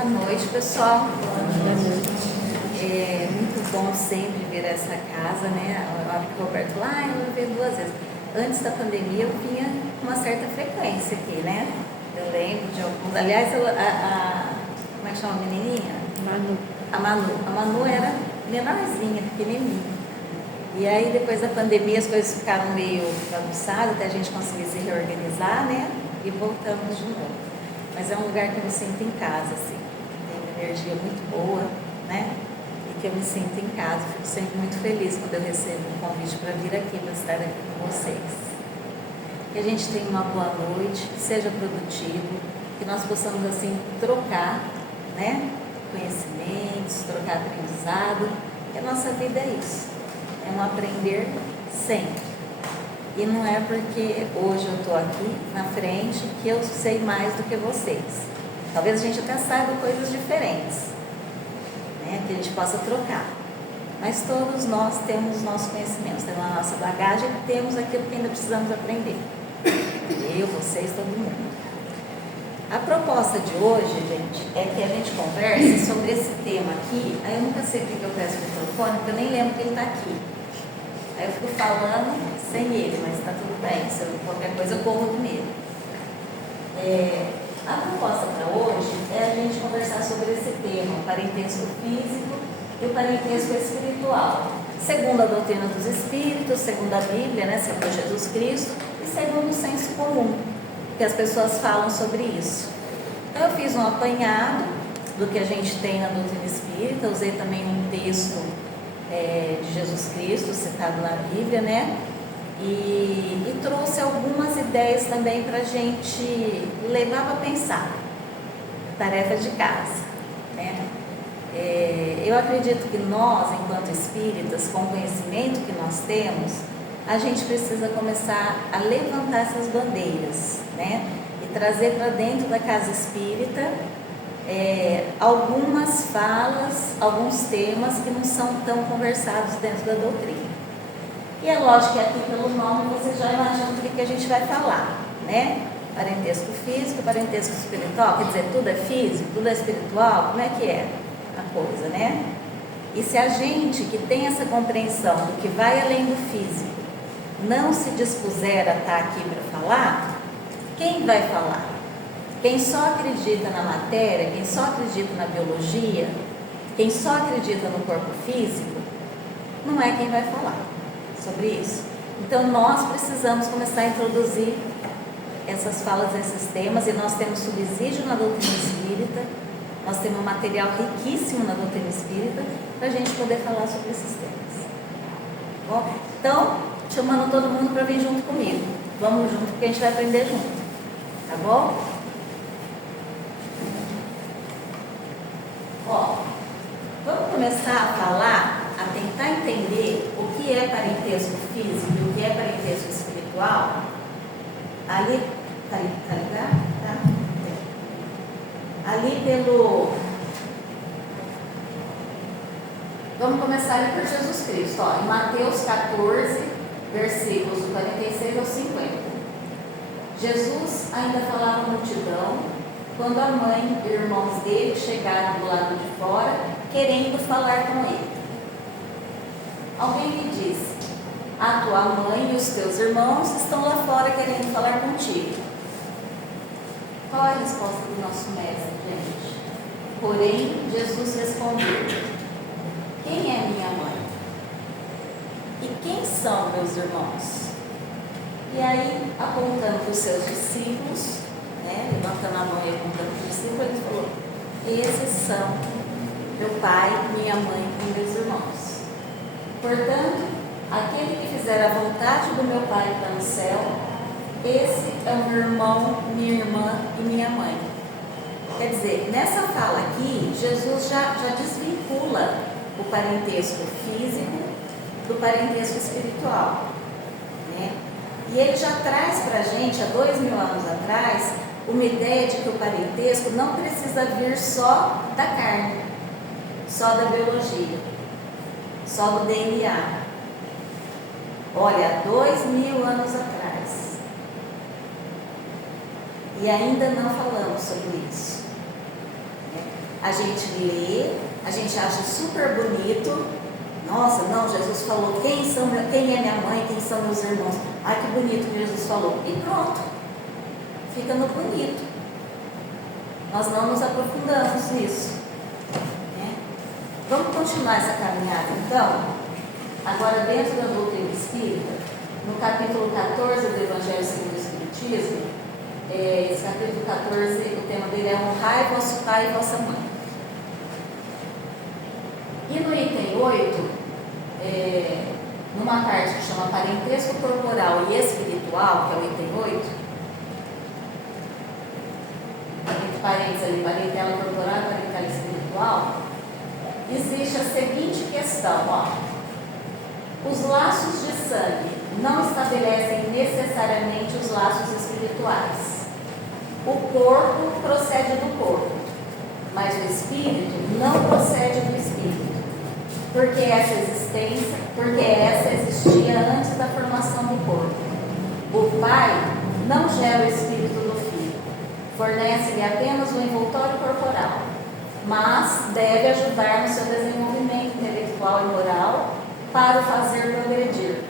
Boa noite, pessoal. Boa noite. É muito bom sempre vir a essa casa, né? A hora que o Roberto falou, eu veio 2 vezes. Antes da pandemia eu vinha com uma certa frequência aqui, né? Eu lembro de alguns. Aliás, como é que chama a menininha? Manu. A Manu era menorzinha, pequenininha. E aí, depois da pandemia, as coisas ficaram meio bagunçadas, até a gente conseguir se reorganizar, né? E voltamos de novo. Mas é um lugar que eu me sinto em casa, assim. Tem uma energia muito boa, né? E que eu me sinto em casa. Fico sempre muito feliz quando eu recebo um convite para vir aqui, para estar aqui com vocês. Que a gente tenha uma boa noite, que seja produtivo, que nós possamos, assim, trocar, né? Conhecimentos, trocar aprendizado. Que a nossa vida é isso. É um aprender sempre. E não é porque hoje eu estou aqui na frente que eu sei mais do que vocês. Talvez a gente até saiba coisas diferentes, né? Que a gente possa trocar. Mas todos nós temos nossos conhecimentos, temos a nossa bagagem, temos aquilo que ainda precisamos aprender. Eu, vocês, todo mundo. A proposta de hoje, gente, é que a gente converse sobre esse tema aqui. Aí eu nunca sei porque eu peço o microfone, porque eu nem lembro que ele está aqui. Aí eu fico falando sem ele, mas está tudo bem. Se eu, qualquer coisa, eu corro do medo. A proposta para hoje é a gente conversar sobre esse tema, o parentesco físico e o parentesco espiritual. Segundo a doutrina dos espíritos, segundo a Bíblia, né, segundo Jesus Cristo, e segundo o senso comum, que as pessoas falam sobre isso. Então eu fiz um apanhado do que a gente tem na doutrina espírita, usei também um texto de Jesus Cristo, citado na Bíblia, né? E trouxe algumas ideias também para a gente levar para pensar. Tarefa de casa, né? Eu acredito que nós, enquanto espíritas, com o conhecimento que nós temos, a gente precisa começar a levantar essas bandeiras, né? E trazer para dentro da casa espírita algumas falas, alguns temas que não são tão conversados dentro da doutrina. E é lógico que aqui pelo nome você já imagina do que a gente vai falar, né? Parentesco físico, parentesco espiritual, quer dizer, tudo é físico, tudo é espiritual, como é que é a coisa, né? E se a gente que tem essa compreensão do que vai além do físico não se dispuser a estar aqui para falar, quem vai falar? Quem só acredita na matéria, quem só acredita na biologia, quem só acredita no corpo físico, não é quem vai falar sobre isso. Então nós precisamos começar a introduzir essas falas, esses temas, e nós temos subsídio na doutrina espírita, nós temos um material riquíssimo na doutrina espírita para a gente poder falar sobre esses temas. Bom, então, chamando todo mundo para vir junto comigo. Vamos junto, porque a gente vai aprender junto. Tá bom? Vamos começar a falar, a tentar entender o que é parentesco físico e o que é parentesco espiritual. Ali, tá ligado? Tá? Ali pelo... Vamos começar ali por Jesus Cristo, em Mateus 14, versículos do 46 ao 50. Jesus ainda falava à multidão quando a mãe e irmãos dele chegaram do lado de fora, querendo falar com ele. Alguém lhe disse: a tua mãe e os teus irmãos estão lá fora querendo falar contigo. Qual é a resposta do nosso mestre, gente? Porém, Jesus respondeu: quem é minha mãe? E quem são meus irmãos? E aí, apontando para os seus discípulos, né, levantando a mão e apontando para os discípulos, ele falou: esses são meu pai, minha mãe e meus irmãos. Portanto, aquele que fizer a vontade do meu pai que está no céu, esse é o meu irmão, minha irmã e minha mãe. Quer dizer, nessa fala aqui, Jesus já desvincula o parentesco físico do parentesco espiritual, né? E ele já traz para a gente, há 2000 anos atrás, uma ideia de que o parentesco não precisa vir só da carne, só da biologia, só do DNA. Olha, há 2000 anos atrás. E ainda não falamos sobre isso. a gente lê, a gente acha super bonito. Nossa, não, Jesus falou quem é minha mãe, quem são meus irmãos. Ai, que bonito que Jesus falou. E pronto, fica no bonito. Nós não nos aprofundamos nisso. Né? Vamos continuar essa caminhada então? Agora dentro da doutrina espírita, no capítulo 14 do Evangelho segundo o Espiritismo, esse capítulo 14, o tema dele é honrai vosso pai e vossa mãe. E no item 8, numa parte que chama parentesco corporal e espiritual, que é o item 8, entre parênteses ali, parentela corporal e parentela espiritual, existe a seguinte questão, ó. Os laços de sangue não estabelecem necessariamente os laços espirituais. O corpo procede do corpo, mas o espírito não procede do espírito, porque essa existia antes da formação do corpo. O pai não gera o espírito do filho, fornece-lhe apenas o envoltório corporal, mas deve ajudar no seu desenvolvimento intelectual e moral para o fazer progredir.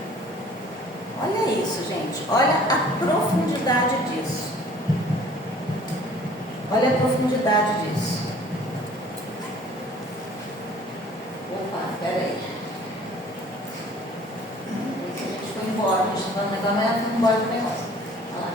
Olha isso, gente, olha a profundidade disso. Olha a profundidade disso. Opa, peraí. A gente foi embora, a gente estava no negócio, mas foi embora do negócio. Olha lá.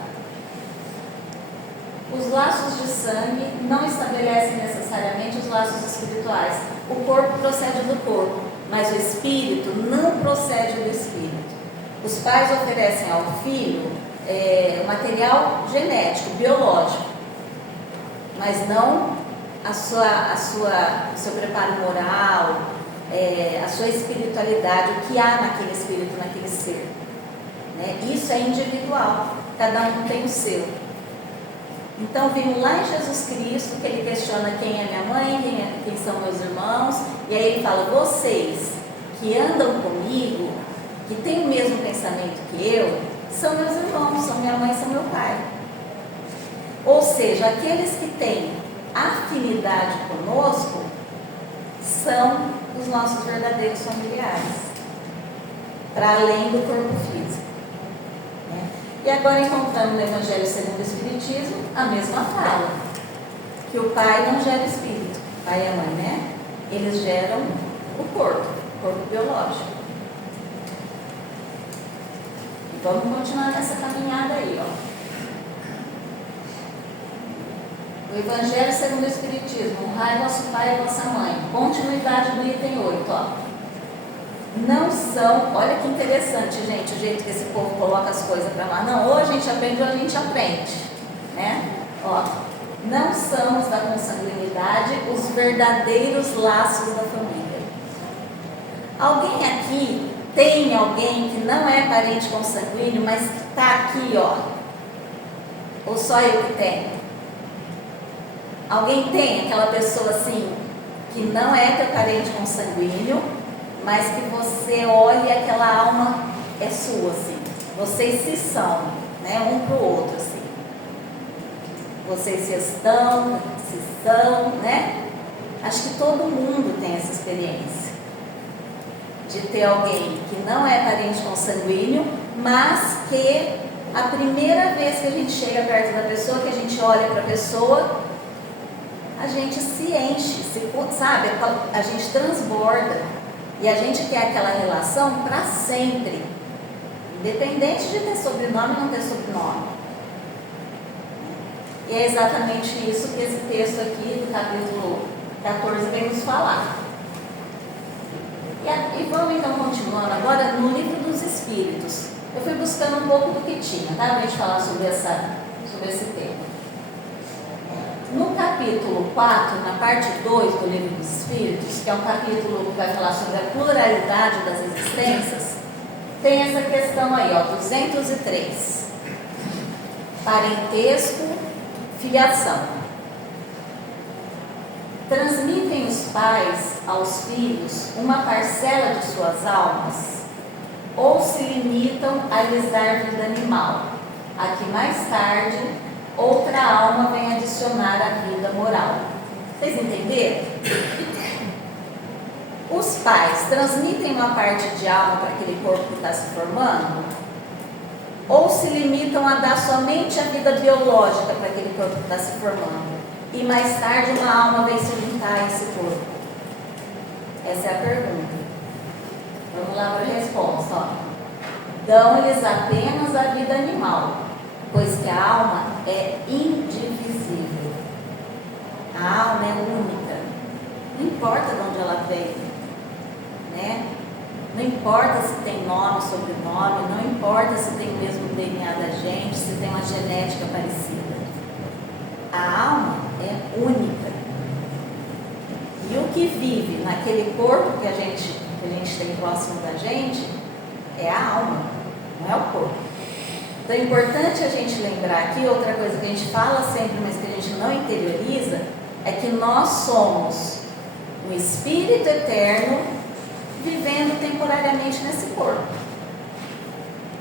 Os laços de sangue não estabelecem necessariamente os laços espirituais. O corpo procede do corpo, mas o espírito não procede do espírito. Os pais oferecem ao filho material genético, biológico, mas não o seu preparo moral, a sua espiritualidade, o que há naquele espírito, naquele ser. Né? Isso é individual, cada um tem o seu. Então, vimos lá em Jesus Cristo que ele questiona quem é minha mãe, quem são meus irmãos, e aí ele fala, vocês que andam comigo, que têm o mesmo pensamento que eu, são meus irmãos, são minha mãe, são meu pai. Ou seja, aqueles que têm afinidade conosco são os nossos verdadeiros familiares, para além do corpo físico. Né? E agora encontramos no Evangelho segundo o Espiritismo a mesma fala, que o pai não gera espírito, o pai e a mãe, né? Eles geram o corpo biológico. E vamos continuar nessa caminhada aí, ó. O Evangelho segundo o Espiritismo, honrai vosso pai e vossa mãe. Continuidade do item 8, ó. Não são, olha que interessante, gente, o jeito que esse povo coloca as coisas para lá. Não, ou a gente aprende ou a gente aprende, né? Ó, não são os da consanguinidade os verdadeiros laços da família. Alguém aqui tem alguém que não é parente consanguíneo, mas que está aqui, ó? Ou só eu que tenho? Alguém tem aquela pessoa assim, que não é teu parente consanguíneo, mas que você olha e aquela alma é sua, assim. Vocês se são, né? Um para o outro, assim. Vocês se são, né? Acho que todo mundo tem essa experiência. De ter alguém que não é parente consanguíneo, mas que a primeira vez que a gente chega perto da pessoa, que a gente olha para a pessoa, a gente se enche, sabe? A gente transborda e a gente quer aquela relação para sempre, independente de ter sobrenome ou não ter sobrenome. E é exatamente isso que esse texto aqui do capítulo 14 vem nos falar. E vamos então continuando agora no livro dos Espíritos. Eu fui buscando um pouco do que tinha, tá? Para a gente falar sobre esse tema. No capítulo 4, na parte 2 do livro dos Espíritos, que é um capítulo que vai falar sobre a pluralidade das existências, tem essa questão aí, ó, 203. Parentesco, filiação. Transmitem os pais aos filhos uma parcela de suas almas ou se limitam a lhes dar vida animal, a que mais tarde outra alma vem adicionar a vida moral. Vocês entenderam? Os pais transmitem uma parte de alma para aquele corpo que está se formando? Ou se limitam a dar somente a vida biológica para aquele corpo que está se formando? E mais tarde uma alma vem se juntar a esse corpo? Essa é a pergunta. Vamos lá para a resposta. Ó. Dão-lhes apenas a vida animal, pois que a alma é indivisível. A alma é única. Não importa de onde ela veio, né? Não importa se tem nome, sobrenome, não importa se tem o mesmo DNA da gente, se tem uma genética parecida. A alma é única. E o que vive naquele corpo que a gente tem próximo da gente é a alma, não é o corpo. Então é importante a gente lembrar aqui, outra coisa que a gente fala sempre, mas que a gente não interioriza, é que nós somos o Espírito eterno vivendo temporariamente nesse corpo.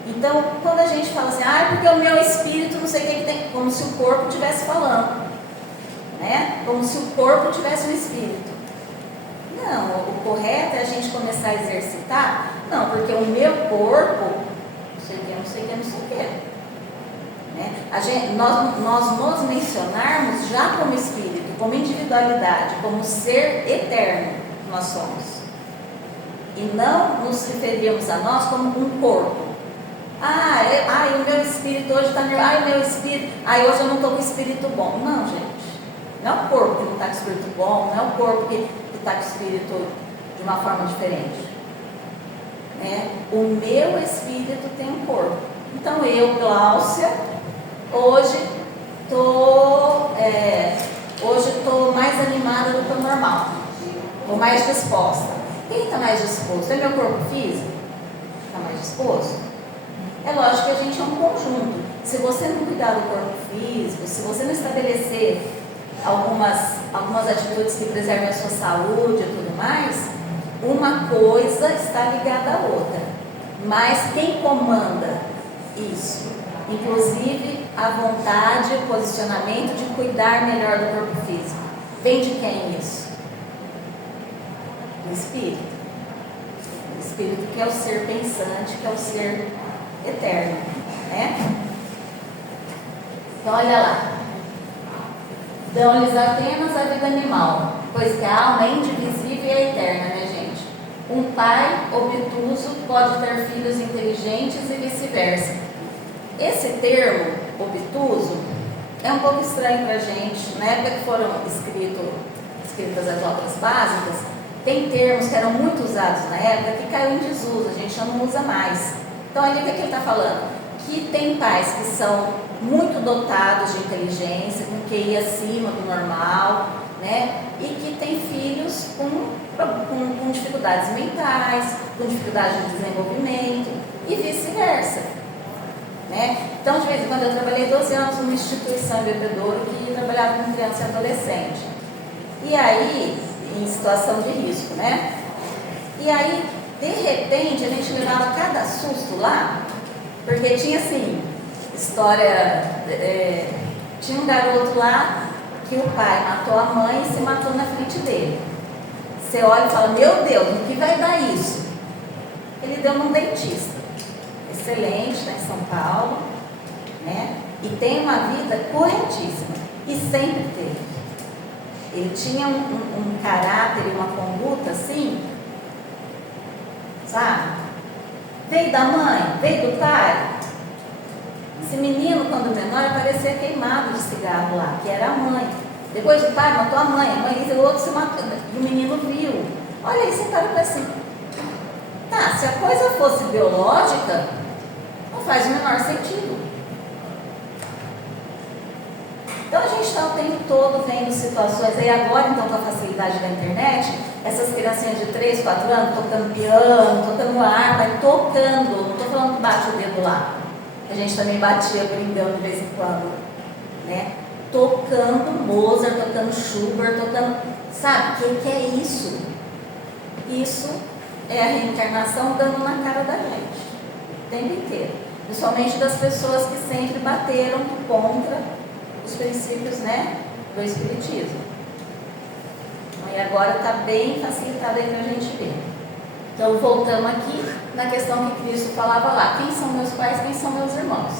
Então, quando a gente fala assim, porque o meu espírito não sei o que tem, como se o corpo estivesse falando, né? Como se o corpo tivesse um espírito. Não, o correto é a gente começar a exercitar, não, porque o meu corpo, não sei o que. Né? Nós nos mencionarmos já como espírito, como individualidade, como ser eterno que nós somos. E não nos referimos a nós como um corpo. O meu espírito hoje está nervoso. O meu espírito, hoje eu não estou com espírito bom. Não, gente. Não é o corpo que não está com espírito bom, não é o corpo que está com espírito de uma forma diferente. Né? O meu espírito tem um corpo. Então eu, Gláucia, hoje estou mais animada do que o normal. Estou mais disposta. Quem está mais disposto? É meu corpo físico? Está mais disposto? É lógico que a gente é um conjunto. Se você não cuidar do corpo físico, se você não estabelecer algumas atitudes que preservem a sua saúde e tudo mais, uma coisa está ligada à outra. Mas quem comanda isso? Inclusive a vontade, o posicionamento de cuidar melhor do corpo físico. Vem de quem isso? Do Espírito. O Espírito que é o ser pensante, que é o ser eterno, né? Então olha lá. Dão-lhes apenas a vida animal, pois que a alma é indivisível e é eterna, né, gente? Um pai obtuso pode ter filhos inteligentes e vice-versa. Esse termo, obtuso, é um pouco estranho para a gente. Na época que foram escritas as obras básicas, tem termos que eram muito usados na época que caiu em desuso, a gente já não usa mais. Então ali o que ele está falando? Que tem pais que são muito dotados de inteligência, com QI acima do normal, né? E que tem filhos com dificuldades mentais, com dificuldade de desenvolvimento e vice-versa, né? Então, de vez em quando, eu trabalhei 12 anos numa instituição em Bebedouro que trabalhava com criança e adolescente. E aí, em situação de risco, né? E aí, de repente, a gente levava cada susto lá, porque tinha assim, tinha um garoto lá que o pai matou a mãe e se matou na frente dele. Você olha e fala, meu Deus, o que vai dar isso? Ele deu num dentista, excelente, tá em São Paulo, né? E tem uma vida corretíssima, e sempre teve. Ele tinha um caráter e uma conduta assim, sabe? Veio da mãe, veio do pai. Esse menino, quando menor, parecia queimado de cigarro lá, que era a mãe. Depois o pai matou a mãe e o outro se matou, e o menino viu. Olha aí, você para assim. Tá, se a coisa fosse biológica, não faz o menor sentido. Então a gente está o tempo todo vendo situações, aí agora então com a facilidade da internet, essas criancinhas de 3, 4 anos tocando piano, tocando harpa, tocando, não estou falando que bate o dedo lá, a gente também batia brindão de vez em quando, né? Tocando Mozart, tocando Schubert, tocando, sabe, o que é isso? Isso é a reencarnação dando na cara da gente, o tempo inteiro, principalmente das pessoas que sempre bateram contra os princípios, né, do espiritismo. E agora está bem facilitado aí para a gente ver. Então, voltamos aqui na questão que Cristo falava lá. Quem são meus pais, quem são meus irmãos?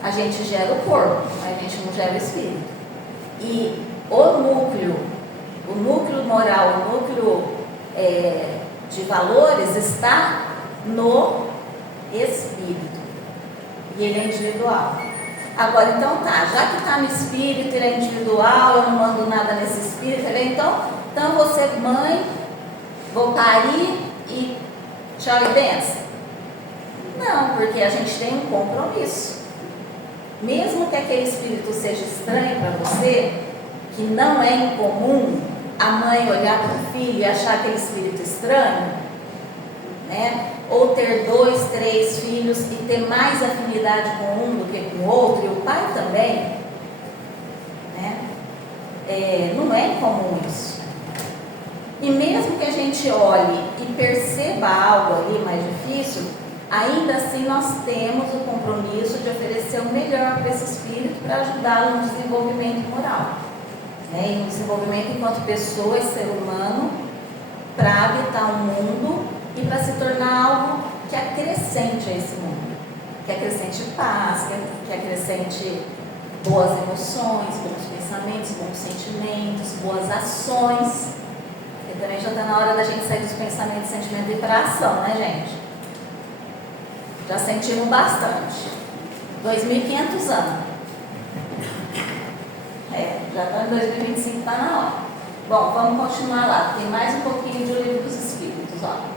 A gente gera o corpo, a gente não gera o espírito. E o núcleo moral, o núcleo de valores está no espírito. E ele é individual. Agora, então tá, já que está no espírito, ele é individual, eu não mando nada nesse espírito, então você, mãe, vou parir e tchau e benção. Não, porque a gente tem um compromisso. Mesmo que aquele espírito seja estranho para você, que não é incomum a mãe olhar para o filho e achar aquele espírito estranho, né? Ou ter 2, 3 filhos e ter mais afinidade com um do que com o outro, e o pai também, né? Não é incomum isso. E mesmo que a gente olhe e perceba algo ali mais difícil, ainda assim nós temos o compromisso de oferecer o melhor para esse espírito para ajudá-lo no desenvolvimento moral, né? E no desenvolvimento enquanto pessoa e ser humano, para habitar o mundo e para se tornar algo que acrescente a esse mundo, que acrescente paz, que acrescente boas emoções, bons pensamentos, bons sentimentos, boas ações. E também já está na hora da gente sair dos pensamentos, sentimentos e ir para a ação, né, gente? Já sentimos bastante. 2.500 anos. Já está em 2025, está na hora. Bom, vamos continuar lá. Tem mais um pouquinho de O Livro dos Espíritos, ó.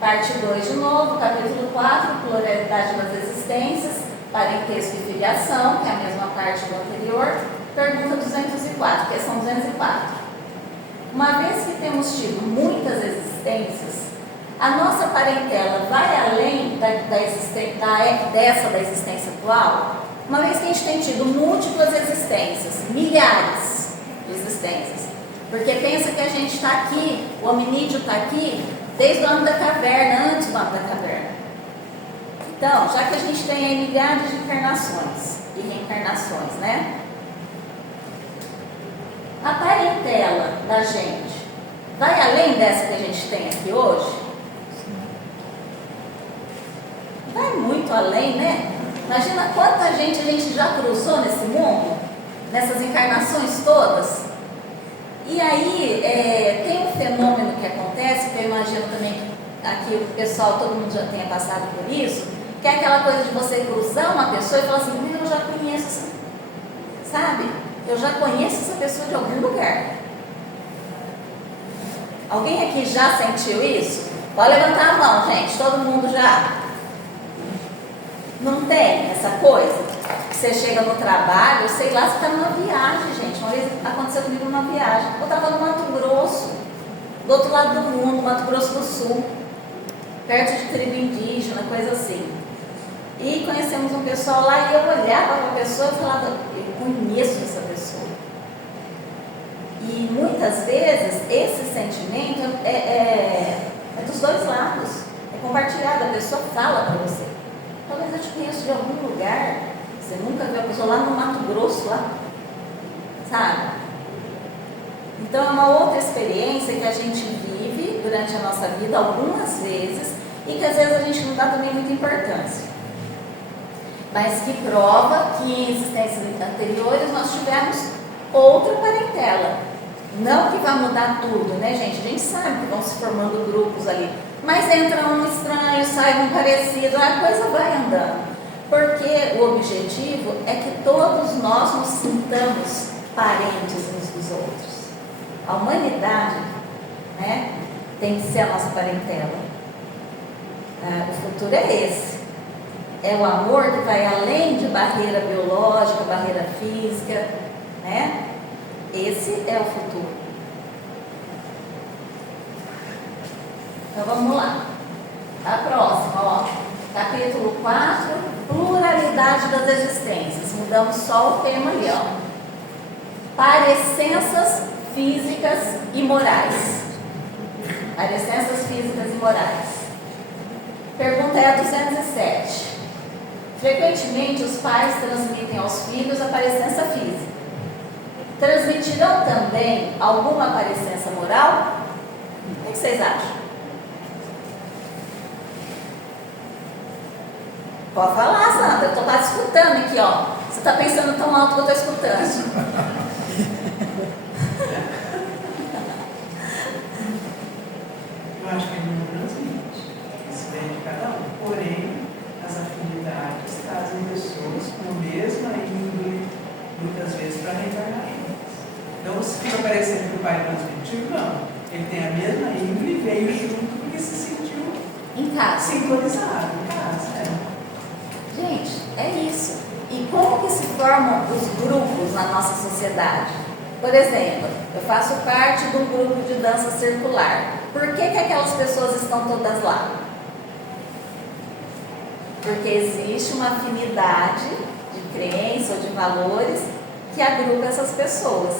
Parte 2 de novo, capítulo 4, pluralidade das existências, parentesco e filiação, que é a mesma parte do anterior. Pergunta 204, questão 204. Uma vez que temos tido muitas existências, a nossa parentela vai além dessa da existência atual? Uma vez que a gente tem tido múltiplas existências, milhares de existências, porque pensa que a gente está aqui, o hominídeo está aqui desde o ano da caverna, antes do ano da caverna. Então, já que a gente tem aí milhares de encarnações e reencarnações, né? A parentela da gente vai além dessa que a gente tem aqui hoje? Vai muito além, né? Imagina quanta gente a gente já cruzou nesse mundo, nessas encarnações todas. E aí, tem um fenômeno que acontece, que eu imagino também que aqui o pessoal, todo mundo já tenha passado por isso, que é aquela coisa de você cruzar uma pessoa e falar assim, eu já conheço, sabe? Eu já conheço essa pessoa de algum lugar. Alguém aqui já sentiu isso? Pode levantar a mão, gente, todo mundo já. Não tem essa coisa? Você chega no trabalho, sei lá, você está numa viagem, gente. Uma vez aconteceu comigo numa viagem. Eu estava no Mato Grosso, do outro lado do mundo, Mato Grosso do Sul, perto de tribo indígena, coisa assim. E conhecemos um pessoal lá e eu olhava para a pessoa e falava, eu conheço essa pessoa. E muitas vezes esse sentimento é dos dois lados, é compartilhado, a pessoa fala para você. Talvez eu te conheço de algum lugar, você nunca viu a pessoa lá no Mato Grosso, lá, sabe? Então é uma outra experiência que a gente vive durante a nossa vida algumas vezes e que às vezes a gente não dá também muita importância. Mas que prova que em existências anteriores nós tivemos outra parentela. Não que vai mudar tudo, né, gente? A gente sabe que vão se formando grupos ali. Mas entra um estranho, sai um parecido, a coisa vai andando. Porque o objetivo é que todos nós nos sintamos parentes uns dos outros. A humanidade, né, tem que ser a nossa parentela. O futuro é esse. É o amor que vai além de barreira biológica, barreira física, né? Esse é o futuro. Então vamos lá. A próxima, ó. Capítulo 4, pluralidade das existências. Mudamos só o tema ali, ó. Parecenças físicas e morais. Parecenças físicas e morais. Pergunta é a 207. Frequentemente os pais transmitem aos filhos a parecença física. transmitirão também alguma parecência moral? O que vocês acham? Pode falar, Sandra, eu estou quase escutando aqui, ó. Você está pensando tão alto que eu estou escutando. Eu acho que ele não transmite. Isso vem de cada um. Porém, as afinidades trazem pessoas com a mesma índole, muitas vezes, para reencarnar juntas. Então, se fica parecendo que o pai transmitiu, não. Ele tem a mesma índole e veio junto porque se sentiu em casa. Sincronizado, em casa. Gente, é isso. E como que se formam os grupos na nossa sociedade? Por exemplo, eu faço parte de um grupo de dança circular. Por que aquelas pessoas estão todas lá? Porque existe uma afinidade de crença ou de valores que agrupa essas pessoas.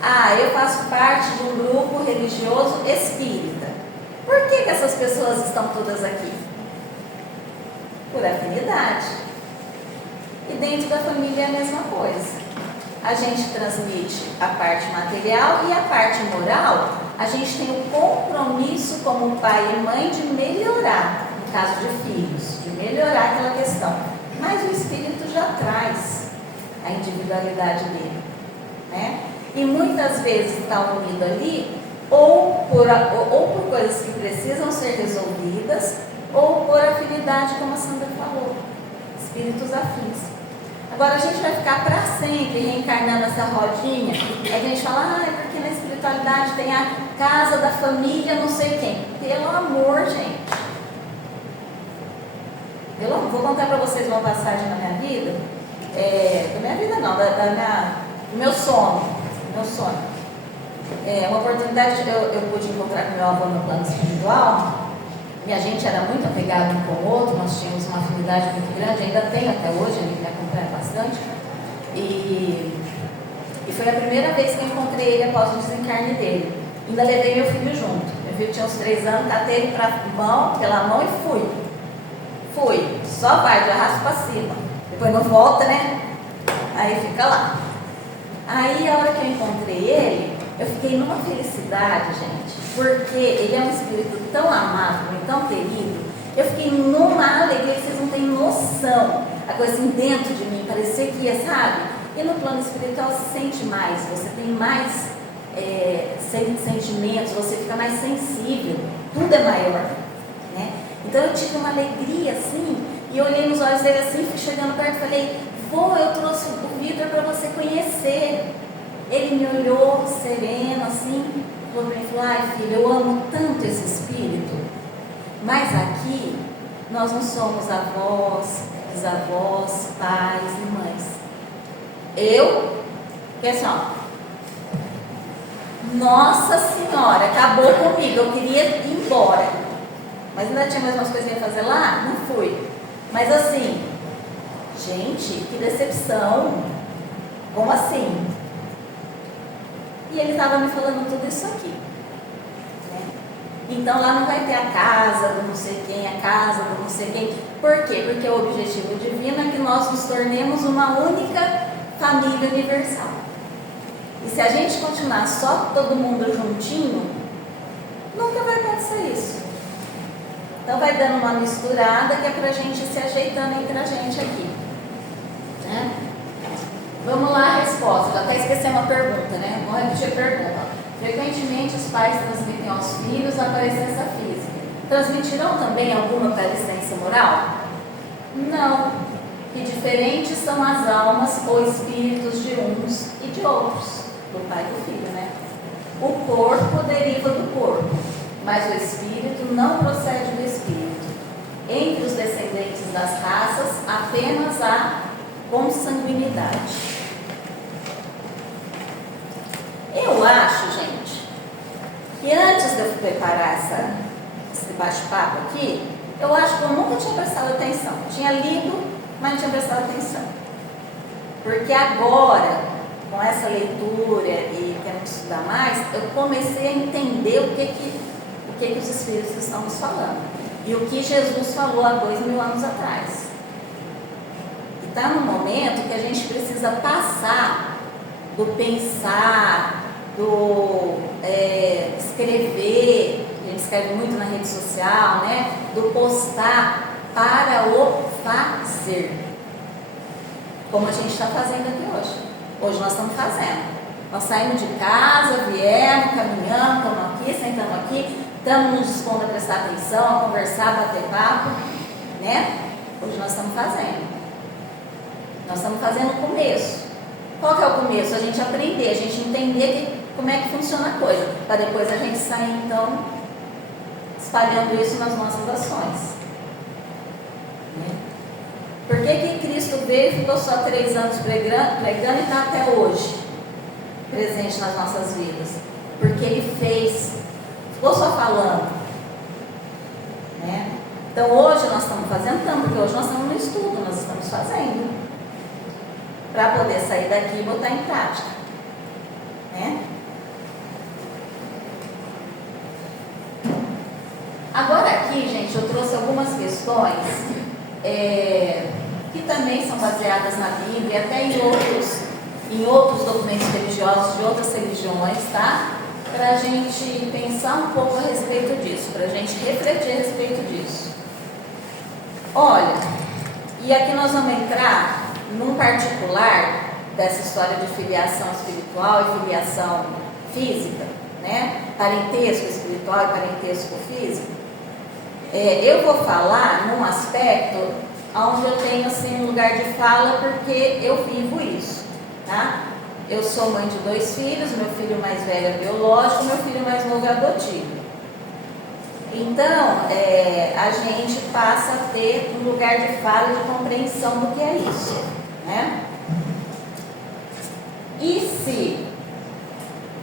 Ah, eu faço parte de um grupo religioso espírita. Por que essas pessoas estão todas aqui? Por afinidade. E dentro da família é a mesma coisa. A gente transmite a parte material e a parte moral. A gente tem o compromisso como pai e mãe de melhorar, no caso de filhos, de melhorar aquela questão. Mas o espírito já traz a individualidade dele, né? E muitas vezes está unido ali ou por coisas que precisam ser resolvidas ou por afinidade, como a Sandra falou, espíritos afins. Agora a gente vai ficar para sempre reencarnando essa rodinha. Aí a gente fala, é porque na espiritualidade tem a casa da família não sei quem. Pelo amor, gente. Vou contar para vocês uma passagem da minha vida. Da minha vida não, do meu sonho. Uma oportunidade eu pude encontrar com meu avô no plano espiritual. E a gente era muito apegado um com o outro, nós tínhamos uma afinidade muito grande, ainda tem até hoje, ele me acompanha bastante. E foi a primeira vez que eu encontrei ele após o desencarne dele. Ainda levei meu filho junto. Meu filho tinha uns 3 anos, catei ele pela mão e fui. Só vai, de arrasto para cima. Depois não volta, né? Aí fica lá. Aí a hora que eu encontrei ele, eu fiquei numa felicidade, gente, porque ele é um espírito tão amado, tão querido. Eu fiquei numa alegria que vocês não têm noção. A coisa assim dentro de mim, parecia que ia, sabe? E no plano espiritual se sente mais, você tem mais sentimentos, você fica mais sensível, tudo é maior, né? Então eu tive uma alegria assim, e eu olhei nos olhos dele assim, fui chegando perto e falei, vô, eu trouxe o Vitor para você conhecer. Ele me olhou sereno assim, falou para mim, ai filho, eu amo tanto esse espírito, mas aqui nós não somos avós, bisavós, pais e mães. Porque assim, ó, Nossa Senhora, acabou comigo, eu queria ir embora, mas ainda tinha mais umas coisas que eu ia fazer lá, não fui. Mas assim, gente, que decepção, como assim? E ele estava me falando tudo isso aqui, né? Então lá não vai ter a casa do não sei quem, a casa do não sei quem. Por quê? Porque o objetivo divino é que nós nos tornemos uma única família universal. E se a gente continuar só todo mundo juntinho, nunca vai acontecer isso. Então vai dando uma misturada que é para a gente se ajeitando entre a gente aqui, né? Vamos lá a resposta. Já até esqueci uma pergunta, né? Vamos repetir a pergunta. Frequentemente os pais transmitem aos filhos a parecência física. Transmitirão também alguma parecência moral? Não. Que diferentes são as almas ou espíritos de uns e de outros, do pai e do filho, né? O corpo deriva do corpo, mas o espírito não procede do espírito. Entre os descendentes das raças, apenas há consanguinidade. Eu acho, gente, que antes de eu preparar esse bate-papo aqui, eu acho que eu nunca tinha prestado atenção. Eu tinha lido, mas não tinha prestado atenção. Porque agora, com essa leitura e querendo estudar mais, eu comecei a entender o que os Espíritos estão nos falando. E o que Jesus falou há 2000 anos atrás. E está num momento que a gente precisa passar do pensar, do escrever, a gente escreve muito na rede social, né? Do postar, para o fazer. Como a gente está fazendo aqui hoje. Hoje nós estamos fazendo. Nós saímos de casa, viemos, caminhamos, estamos aqui, sentamos aqui, estamos nos dispondo a prestar atenção, a conversar, a bater papo, né? Hoje nós estamos fazendo. Nós estamos fazendo o começo. Qual que é o começo? A gente aprender, a gente entender como é que funciona a coisa, para depois a gente sair, então, espalhando isso nas nossas ações. Né? Por que Cristo veio e ficou só 3 anos pregando e está até hoje presente nas nossas vidas? Porque Ele fez, ficou só falando. Né? Então hoje nós estamos fazendo, porque hoje nós estamos no estudo, nós estamos fazendo, para poder sair daqui e botar em prática. Né? Agora aqui, gente, eu trouxe algumas questões que também são baseadas na Bíblia, até em outros documentos religiosos de outras religiões, tá? Para a gente pensar um pouco a respeito disso, para a gente refletir a respeito disso. Olha, e aqui nós vamos entrar num particular dessa história de filiação espiritual e filiação física, né? Parentesco espiritual e parentesco físico. Eu vou falar num aspecto onde eu tenho assim um lugar de fala, porque eu vivo isso, tá? Eu sou mãe de 2 filhos, meu filho mais velho é biológico, meu filho mais novo é adotivo. Então, a gente passa a ter um lugar de fala, de compreensão do que é isso, né? E se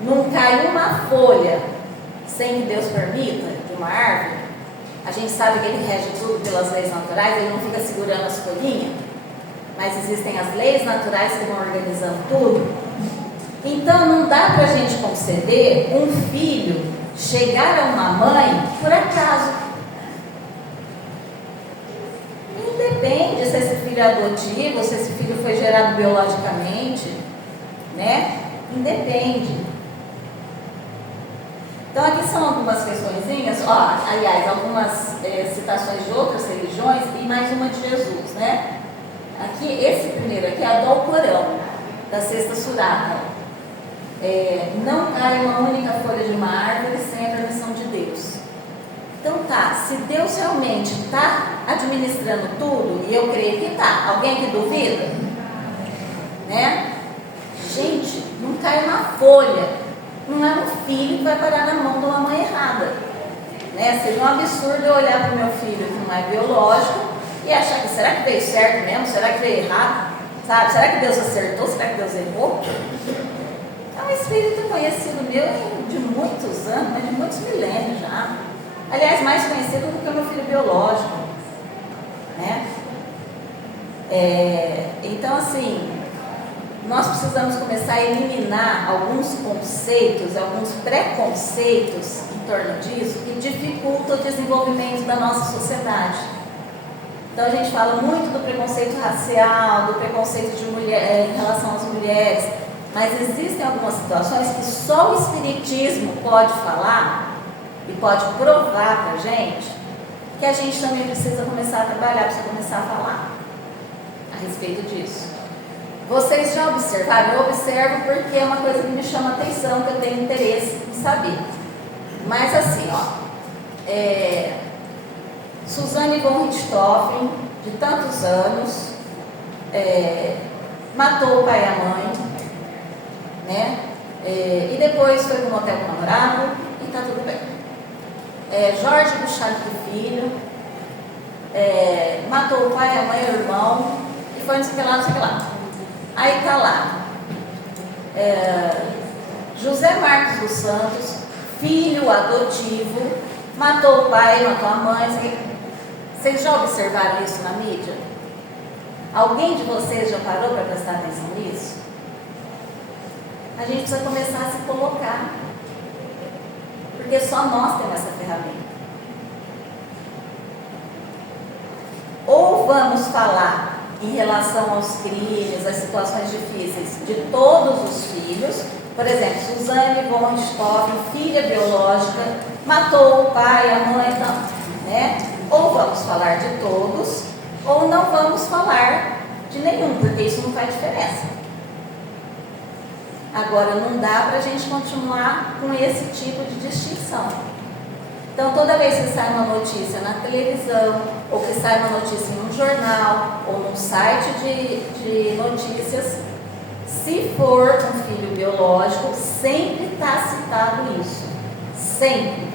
não cai uma folha sem que Deus permita, de uma árvore, a gente sabe que Ele rege tudo pelas leis naturais, Ele não fica segurando as folhinhas, mas existem as leis naturais que vão organizando tudo. Então não dá para a gente conceder um filho chegar a uma mãe por acaso. Independe se esse filho é adotivo, se esse filho foi gerado biologicamente, né? Independe. Então aqui são algumas questõezinhas, aliás, algumas citações de outras religiões e mais uma de Jesus, né? Aqui, esse primeiro aqui é do Alcorão, da Sexta Surata. Não cai uma única folha de uma árvore sem a permissão de Deus. Então tá, se Deus realmente está administrando tudo, e eu creio que tá, alguém que duvida? Né? Gente, não cai uma folha. Não é um filho que vai parar na mão de uma mãe errada. Né? Seria um absurdo eu olhar para o meu filho que não é biológico e achar que será que veio certo mesmo? Será que veio errado? Sabe? Será que Deus acertou? Será que Deus errou? É um espírito conhecido meu de muitos anos, mas de muitos milênios já. Aliás, mais conhecido do que o meu filho biológico. Né? Então, assim, nós precisamos começar a eliminar alguns conceitos, alguns preconceitos em torno disso que dificultam o desenvolvimento da nossa sociedade. Então a gente fala muito do preconceito racial, do preconceito de mulher, em relação às mulheres, mas existem algumas situações que só o Espiritismo pode falar e pode provar para a gente que a gente também precisa começar a trabalhar, precisa começar a falar a respeito disso. Vocês já observaram? Eu observo porque é uma coisa que me chama a atenção, que eu tenho interesse em saber. Mas assim, Suzanne von Richthofen, de tantos anos, matou o pai e a mãe, né? E depois foi para um motel com o namorado e está tudo bem. Jorge Buchalho Filho, matou o pai, a mãe e o irmão e foi não sei o que lá, não sei o que lá. Aí está lá, José Marcos dos Santos, filho adotivo, matou o pai, matou a mãe. Vocês já observaram isso na mídia? Alguém de vocês já parou para prestar atenção nisso? A gente precisa começar a se colocar, porque só nós temos essa ferramenta. Ou vamos falar em relação aos crimes, às situações difíceis de todos os filhos. Por exemplo, Suzane von Richthofen, filha biológica, matou o pai, a mãe, não, né? Ou vamos falar de todos, ou não vamos falar de nenhum, porque isso não faz diferença. Agora, não dá para a gente continuar com esse tipo de distinção. Então, toda vez que sai uma notícia na televisão, ou que sai uma notícia em um jornal, ou num site de notícias, se for um filho biológico, sempre está citado isso. Sempre.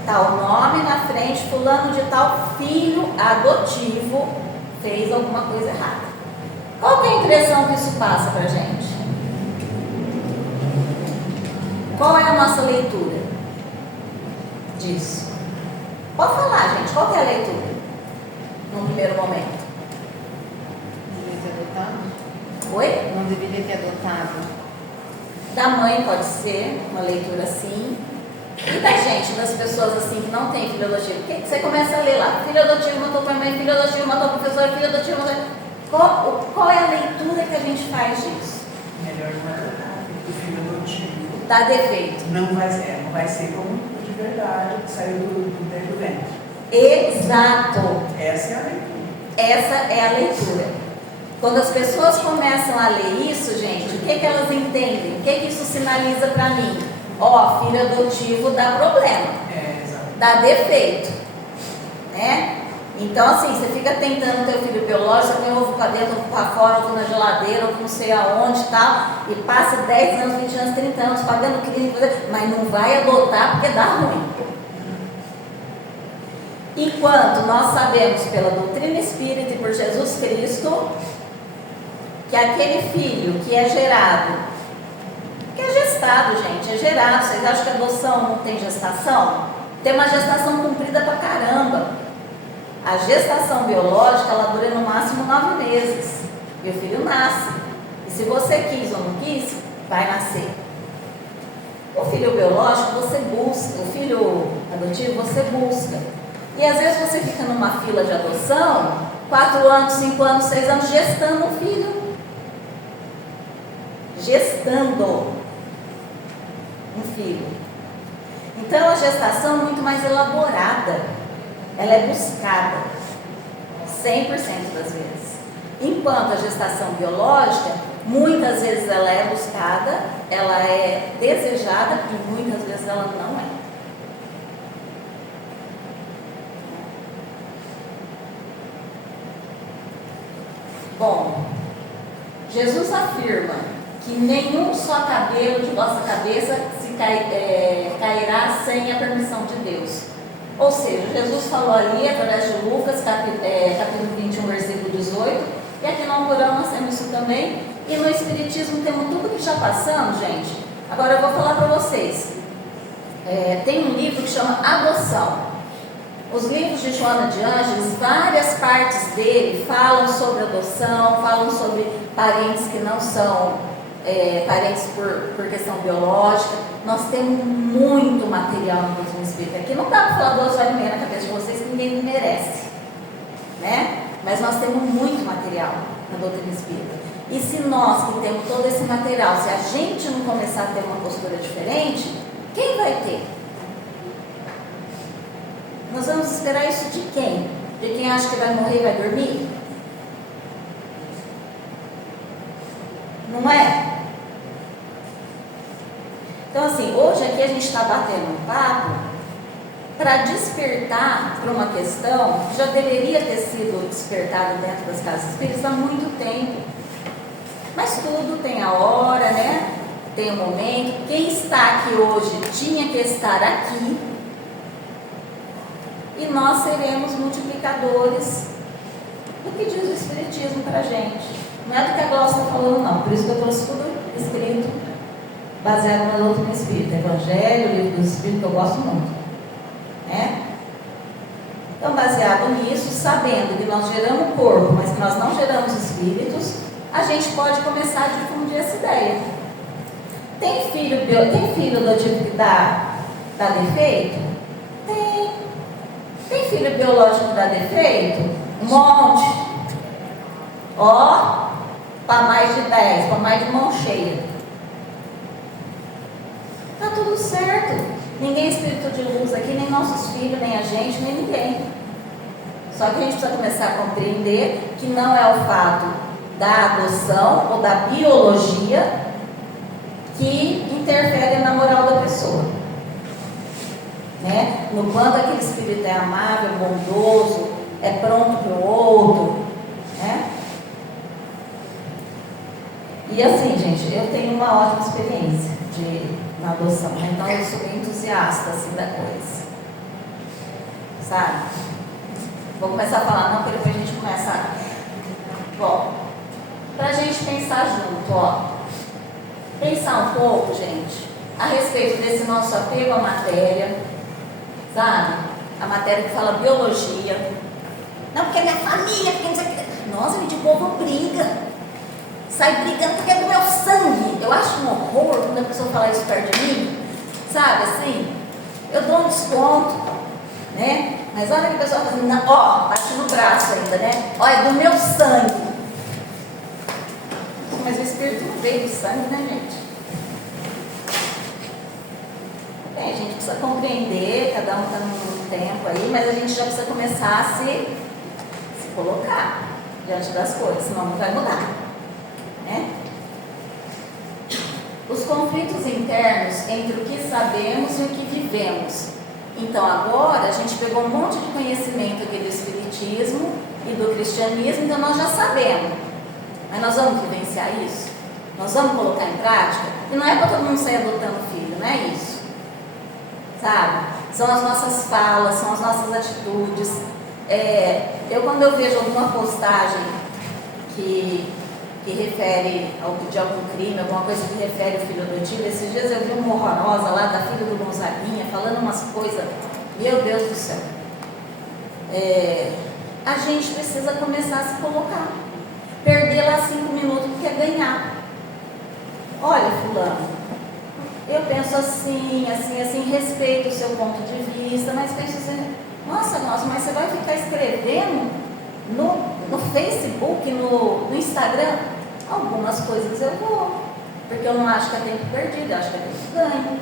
Está o nome na frente, fulano de tal, filho adotivo, fez alguma coisa errada. Qual que é a impressão que isso passa para a gente? Qual é a nossa leitura disso? Pode falar, gente, qual que é a leitura? No primeiro momento. Deveria ter adotado? Oi? Não deveria ter adotado. Da mãe pode ser uma leitura assim. E da gente, das pessoas assim que não tem filho adotivo? O que você começa a ler lá? Filho adotivo matou pai, mãe, filho adotivo matou professor, filho adotivo matou... Qual é a leitura que a gente faz disso? Melhor não adotar, porque o filho adotivo Dá defeito. não vai ser como o de verdade que saiu do ventre. Exato. Essa é a leitura. Essa é a leitura. Quando as pessoas começam a ler isso, gente, o que elas entendem? O que isso sinaliza para mim? Ó, filho adotivo dá problema, Exato. dá defeito, né? Então, assim, você fica tentando ter o filho biológico, você põe ovo para dentro, ovo para fora, ovo na geladeira, ovo não sei aonde e tal, e passa 10 anos, 20 anos, 30 anos pagando crime, mas não vai adotar porque dá ruim. Enquanto nós sabemos pela doutrina espírita e por Jesus Cristo que aquele filho que é gerado, que é gestado, gente, é gerado. Vocês acham que a adoção não tem gestação? Tem uma gestação cumprida pra caramba. A gestação biológica, ela dura no máximo 9 meses. E o filho nasce. E se você quis ou não quis, vai nascer. O filho biológico você busca, o filho adotivo você busca. E às vezes você fica numa fila de adoção, 4 anos, 5 anos, 6 anos, gestando um filho. Gestando um filho. Então a gestação é muito mais elaborada. Ela é buscada 100% das vezes. Enquanto a gestação biológica, muitas vezes ela é buscada, ela é desejada e muitas vezes ela não é. Bom, Jesus afirma que nenhum só cabelo de vossa cabeça cairá sem a permissão de Deus. Ou seja, Jesus falou ali através de Lucas, capítulo 21, versículo 18, e aqui no Alcorão nós temos isso também, e no Espiritismo temos tudo que já passamos, gente. Agora eu vou falar para vocês. Tem um livro que chama Adoção. Os livros de Joana de Ângeles, várias partes dele falam sobre adoção, falam sobre parentes que não são parentes por questão biológica. Nós temos muito material no doutrina espírita. Aqui não dá para falar 2 horas e meia na cabeça de vocês que ninguém merece, né? Mas nós temos muito material na doutrina espírita. E se nós que temos todo esse material, se a gente não começar a ter uma postura diferente, quem vai ter? Nós vamos esperar isso de quem? De quem acha que vai morrer e vai dormir? Não é? Então, assim, hoje aqui a gente está batendo um papo para despertar para uma questão que já deveria ter sido despertada dentro das casas espíritas há muito tempo. Mas tudo tem a hora, né? Tem o momento. Quem está aqui hoje tinha que estar aqui. E nós seremos multiplicadores do que diz o Espiritismo para a gente. Não é do que a Glaucia está falando, não. Por isso que eu trouxe tudo escrito, baseado na doutrina espírita. Evangelho, Livro dos Espíritos, que eu gosto muito. Né? Então, baseado nisso, sabendo que nós geramos corpo, mas que nós não geramos espíritos, a gente pode começar a difundir essa ideia. Tem filho adotivo que dá defeito? Tem. Tem filho biológico que dá defeito? Um monte. Ó, para mais de 10, para mais de mão cheia. Tá tudo certo. Ninguém é espírito de luz aqui, nem nossos filhos, nem a gente, nem ninguém. Só que a gente precisa começar a compreender que não é o fato da adoção ou da biologia que interfere na moral da pessoa, né? No quanto aquele espírito é amável, bondoso, é pronto para o outro, né? E assim, gente, eu tenho uma ótima experiência na adoção, né? Então eu sou bem entusiasta assim da coisa, sabe? Vou começar a falar, não, porque depois a gente começa a... Bom, pra gente pensar junto, ó. Pensar um pouco, gente, a respeito desse nosso apego à matéria, sabe? A matéria que fala biologia. Não, porque é minha família, porque não sei o que. Nossa, gente, o povo briga. Sai brigando porque é do meu sangue. Eu acho um horror quando a pessoa fala isso perto de mim, sabe, assim? Eu dou um desconto, né? Mas olha que a pessoa fala assim, ó, bate no braço ainda, né? Ó, é do meu sangue. Mas o espírito não veio do sangue, né, gente? Bem, a gente precisa compreender, cada um está num tempo aí, mas a gente já precisa começar a se colocar diante das coisas, senão não vai mudar, né? Os conflitos internos entre o que sabemos e o que vivemos. Então agora a gente pegou um monte de conhecimento aqui do espiritismo e do cristianismo, então nós já sabemos. Mas nós vamos vivenciar isso? Nós vamos colocar em prática? E não é para todo mundo sair adotando filho, não é isso. Sabe? São as nossas falas, são as nossas atitudes. Quando eu vejo alguma postagem que refere de algum crime, alguma coisa que refere ao filho adotivo, esses dias eu vi uma horrorosa lá da filha do Gonzaguinha, falando umas coisas, meu Deus do céu. A gente precisa começar a se colocar. Perder lá 5 minutos porque é ganhar. Olha, fulano, eu penso assim, respeito o seu ponto de vista, mas penso assim, nossa, mas você vai ficar escrevendo no Facebook, no Instagram? Algumas coisas eu vou, porque eu não acho que é tempo perdido, eu acho que é tempo ganho.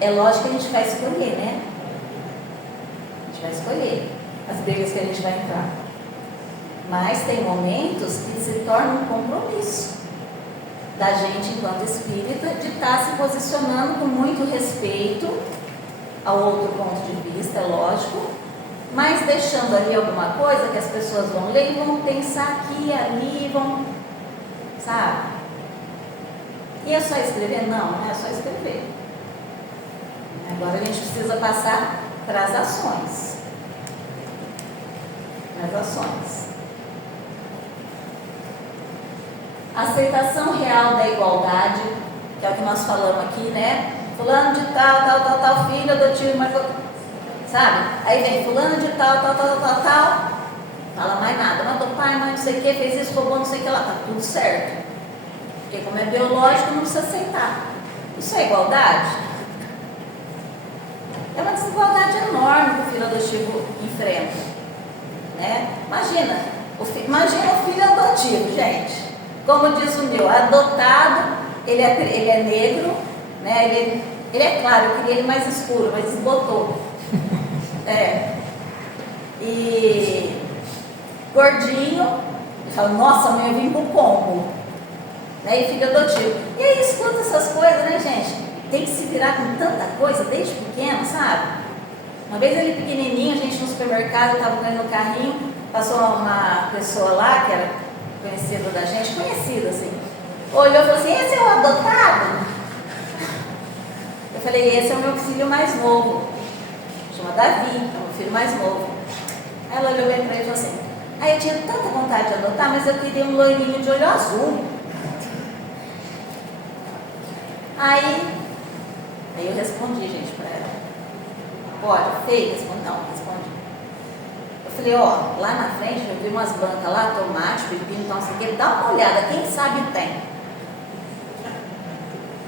É lógico que a gente vai escolher, né? A gente vai escolher as brigas que a gente vai entrar. Mas tem momentos que se torna um compromisso da gente, enquanto espírita, de estar se posicionando com muito respeito ao outro ponto de vista, é lógico, mas deixando ali alguma coisa que as pessoas vão ler e vão pensar aqui, ali, vão, sabe? E é só escrever? Não, não é só escrever. Agora a gente precisa passar para as ações. As ações. Aceitação real da igualdade, que é o que nós falamos aqui, né? Fulano de tal, filho adotivo, mas... Sabe? Aí vem fulano de tal, fala mais nada, matou pai, mãe, não sei o que, fez isso, roubou, não sei o que lá, tá tudo certo. Porque como é biológico, não precisa aceitar. Isso é igualdade? É uma desigualdade enorme que o filho adotivo enfrenta, né? Imagina o filho adotivo, gente. Como diz o meu, adotado, ele é negro, né? Ele é claro, eu queria ele mais escuro, mas desbotou. E gordinho, ele fala, nossa, mãe, eu vim pro combo, né? E filho adotivo. E aí escuta essas coisas, né, gente? Tem que se virar com tanta coisa desde pequeno, sabe? Uma vez ele pequenininho, a gente no supermercado, estava com ele no carrinho, passou uma pessoa lá que era conhecida da gente, conhecida assim, olhou e falou assim, esse é o adotado? Eu falei, esse é o meu filho mais novo, chama Davi, é o meu filho mais novo. Aí ela olhou bem para ele e falou assim, eu tinha tanta vontade de adotar, mas eu queria um loirinho de olho azul. Aí eu respondi, gente, para ela, pode, feio? Respondi, não, respondi. Eu falei, lá na frente eu vi umas bancas lá, tomate, pepino, não sei o que, dá uma olhada, quem sabe tem.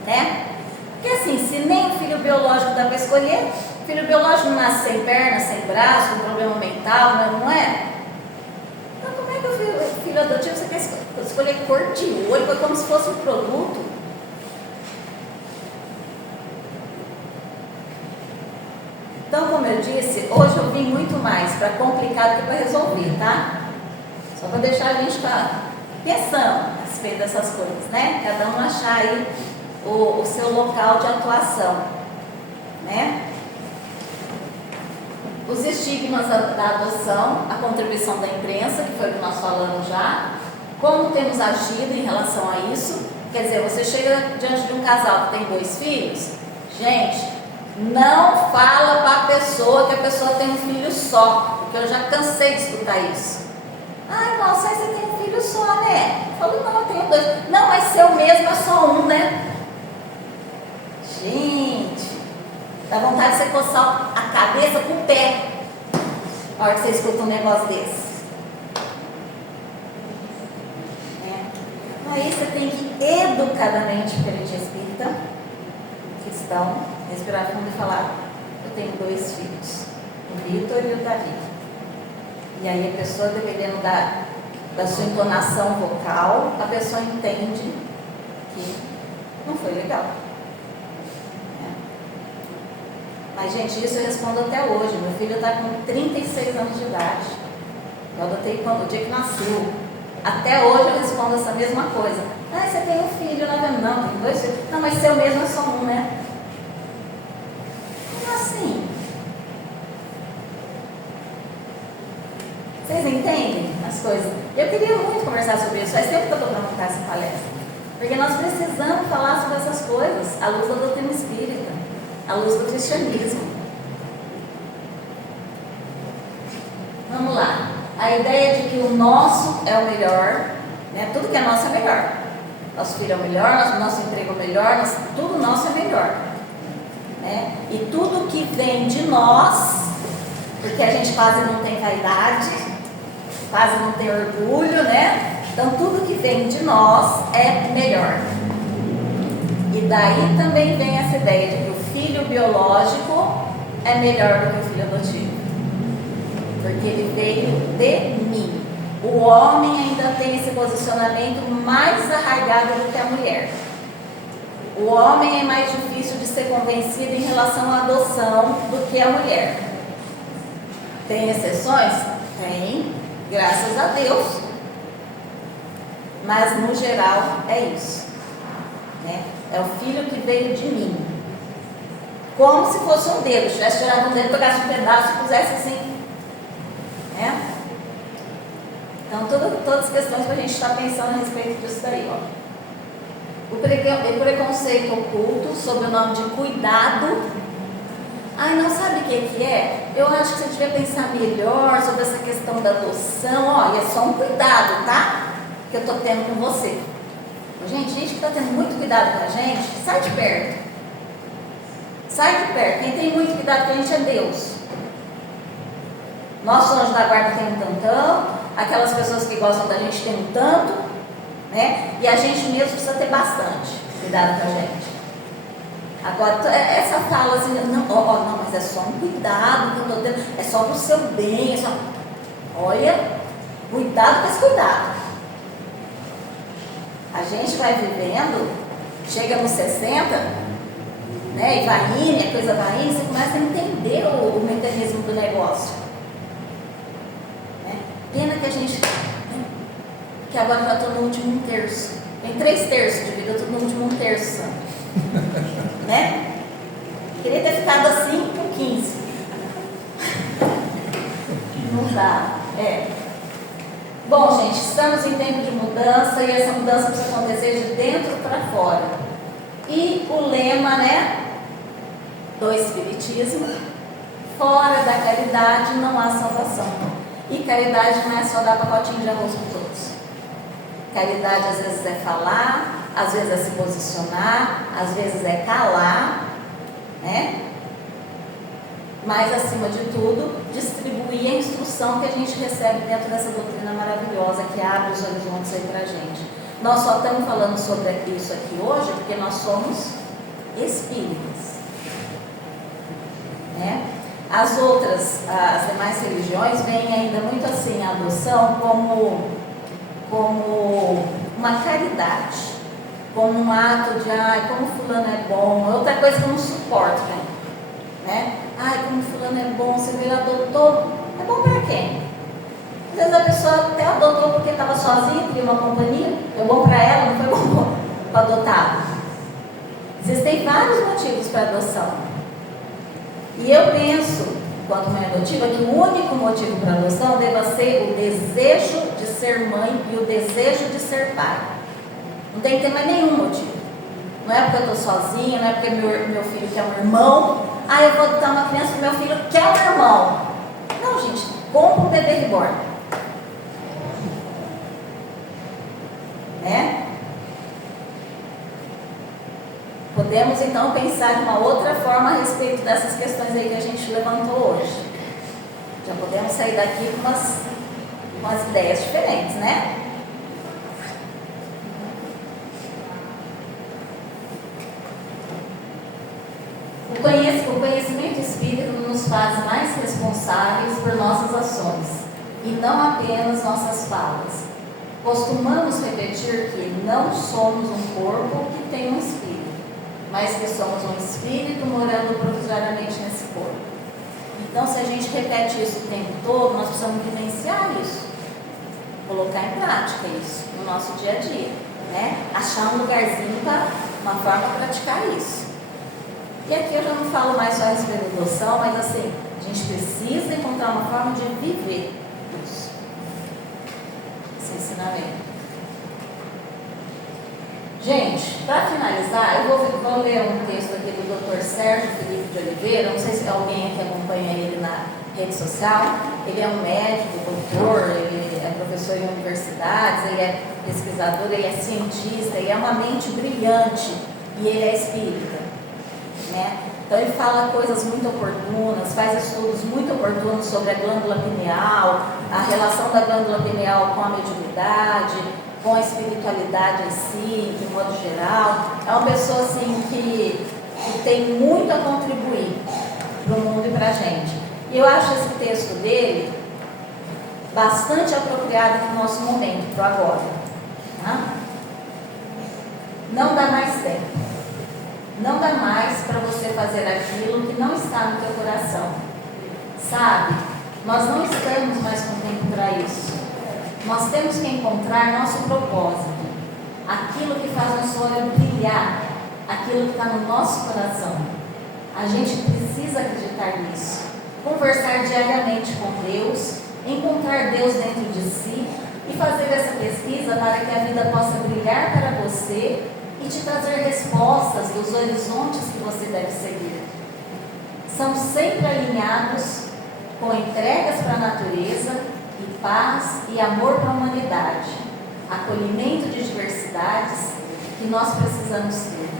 Né? Porque assim, se nem o filho biológico dá para escolher, o filho biológico nasce sem perna, sem braço, com problema mental, não é? Então como é que o filho filho adotivo, você quer escolher cor de olho, foi como se fosse um produto. Então, como eu disse, hoje eu vim muito mais para complicar do que para resolver, tá? Só para deixar a gente pensando a respeito dessas coisas, né? Cada um achar aí o seu local de atuação, né? Os estigmas da adoção, a contribuição da imprensa, que foi o que nós falamos já, como temos agido em relação a isso. Quer dizer, você chega diante de um casal que tem 2 filhos, gente, não fala para a pessoa que a pessoa tem um filho só, porque eu já cansei de escutar isso. Ah, nossa, você tem um filho só, né? Eu falo, não, eu tenho 2. Não, mas seu mesmo é só um, né? Gente, dá vontade de você coçar a cabeça com o pé na hora que você escuta um negócio desse. Aí você tem que educadamente perante a espírita, cristão, respirar fundo e falar: eu tenho 2 filhos, o Vitor e o Davi. E aí a pessoa, dependendo da sua entonação vocal, a pessoa entende que não foi legal. Mas, gente, isso eu respondo até hoje. Meu filho está com 36 anos de idade. Eu adotei o dia que nasceu. Até hoje eu respondo essa mesma coisa. Ah, você tem um filho, não, tem 2 filhos. Não, mas seu mesmo é só um, né? Como assim? Vocês entendem as coisas? Eu queria muito conversar sobre isso. Faz tempo que eu estou para montar essa palestra. Porque nós precisamos falar sobre essas coisas à luz da doutrina espírita, à luz do cristianismo. Vamos lá. A ideia de que o nosso é o melhor, né? Tudo que é nosso é melhor. Nosso filho é o melhor, nosso emprego é o melhor, tudo nosso é melhor, né? E tudo que vem de nós, porque a gente quase não tem vaidade, quase não tem orgulho, né? Então tudo que vem de nós é melhor. E daí também vem essa ideia de que o filho biológico é melhor do que o filho adotivo, porque ele veio de mim. O homem ainda tem esse posicionamento mais arraigado do que a mulher. O homem é mais difícil de ser convencido em relação à adoção do que a mulher. Tem exceções? Tem, graças a Deus. Mas no geral é isso, né? É o filho que veio de mim. Como se fosse um dedo, se tivesse tirado um dedo, tocasse um pedaço e pusesse assim, né? Então, todas as questões que a gente está pensando a respeito disso daí, ó. O preconceito oculto, sob o nome de cuidado. Ai, não sabe o que é? Eu acho que você devia pensar melhor sobre essa questão da adoção. Olha, é só um cuidado, tá? Que eu estou tendo com você. Gente que está tendo muito cuidado com a gente, sai de perto. Sai de perto. Quem tem muito cuidado com a gente é Deus. Nosso anjo da guarda tem um tantão. Aquelas pessoas que gostam da gente tem um tanto, né? E a gente mesmo precisa ter bastante cuidado com a gente. Agora, essa fala assim, não, mas é só um cuidado que eu estou tendo, é só para o seu bem, é só... Olha, cuidado com esse cuidado. A gente vai vivendo, chega nos 60, né? E vai indo, a coisa vai indo, você começa a entender o mecanismo do negócio. Pena que a gente, que agora já estou no último 1/3. Tem 3/3 de vida, eu estou no último 1/3, né? Queria ter ficado assim com 15. Não dá, Bom, gente, estamos em tempo de mudança e essa mudança precisa acontecer de dentro para fora. E o lema, né, do Espiritismo: fora da caridade não há salvação. E caridade não é só dar pacotinho de arroz para os outros. Caridade às vezes é falar, às vezes é se posicionar, às vezes é calar, né? Mas, acima de tudo, distribuir a instrução que a gente recebe dentro dessa doutrina maravilhosa que abre os horizontes aí para a gente. Nós só estamos falando sobre isso aqui hoje porque nós somos espíritas, né? As demais religiões veem ainda muito assim a adoção como uma caridade, como um ato de, ai, como fulano é bom, outra coisa que eu não suporto, né? Ai, como fulano é bom, você viu, ele adotou, é bom para quem? Às vezes a pessoa até adotou porque estava sozinha, queria uma companhia, foi bom para ela, não foi bom para adotar. Existem vários motivos para adoção. E eu penso, enquanto mãe adotiva, que o único motivo para adoção deva ser o desejo de ser mãe e o desejo de ser pai. Não tem que ter mais nenhum motivo. Não é porque eu estou sozinha, não é porque meu filho quer um irmão. Ah, eu vou adotar uma criança porque meu filho quer um irmão. Não, gente, compra um bebê reborn. Né? Podemos então pensar de uma outra forma a respeito dessas questões aí que a gente levantou hoje. Já podemos sair daqui com umas ideias diferentes, né? O conhecimento espírita nos faz mais responsáveis por nossas ações e não apenas nossas falas. Costumamos repetir que não somos um corpo que tem um espírito, mas que somos um espírito morando provisoriamente nesse corpo. Então, se a gente repete isso o tempo todo, nós precisamos vivenciar isso, colocar em prática isso no nosso dia a dia, né? Achar um lugarzinho para uma forma de praticar isso. E aqui eu já não falo mais só a respeito da adoção, mas assim, a gente precisa encontrar uma forma de viver isso, esse ensinamento. Gente, para finalizar, eu vou ler um texto aqui do Dr. Sérgio Felipe de Oliveira. Não sei se alguém aqui acompanha ele na rede social. Ele é um médico, doutor, ele é professor em universidades, ele é pesquisador, ele é cientista, ele é uma mente brilhante e ele é espírita, né? Então ele fala coisas muito oportunas, faz estudos muito oportunos sobre a glândula pineal, a relação da glândula pineal com a mediunidade, com a espiritualidade em si, de modo geral. É uma pessoa assim que tem muito a contribuir para o mundo e para a gente. E eu acho esse texto dele bastante apropriado para o nosso momento, para o agora. Tá? Não dá mais tempo. Não dá mais para você fazer aquilo que não está no teu coração. Sabe? Nós não estamos mais com tempo para isso. Nós temos que encontrar nosso propósito, aquilo que faz nosso olho brilhar, aquilo que está no nosso coração. A gente precisa acreditar nisso, conversar diariamente com Deus, encontrar Deus dentro de si e fazer essa pesquisa para que a vida possa brilhar para você e te trazer respostas dos horizontes que você deve seguir. São sempre alinhados com entregas para a natureza, e paz e amor para a humanidade, acolhimento de diversidades que nós precisamos ter.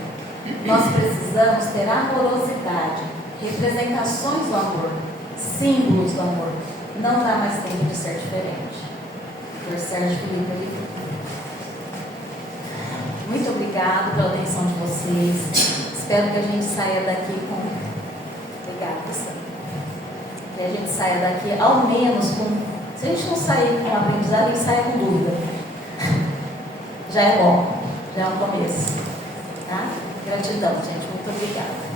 Nós precisamos ter amorosidade, representações do amor, símbolos do amor. Não dá mais tempo de ser diferente. Dr. Sérgio Felipe Oliveira. Muito obrigado pela atenção de vocês. Espero que a gente saia daqui com... Obrigada, pessoal. Que a gente saia daqui ao menos com... Se a gente não sair com aprendizado, a gente sai com dúvida. Já é bom, já é um começo. Tá? Gratidão, gente. Muito obrigada.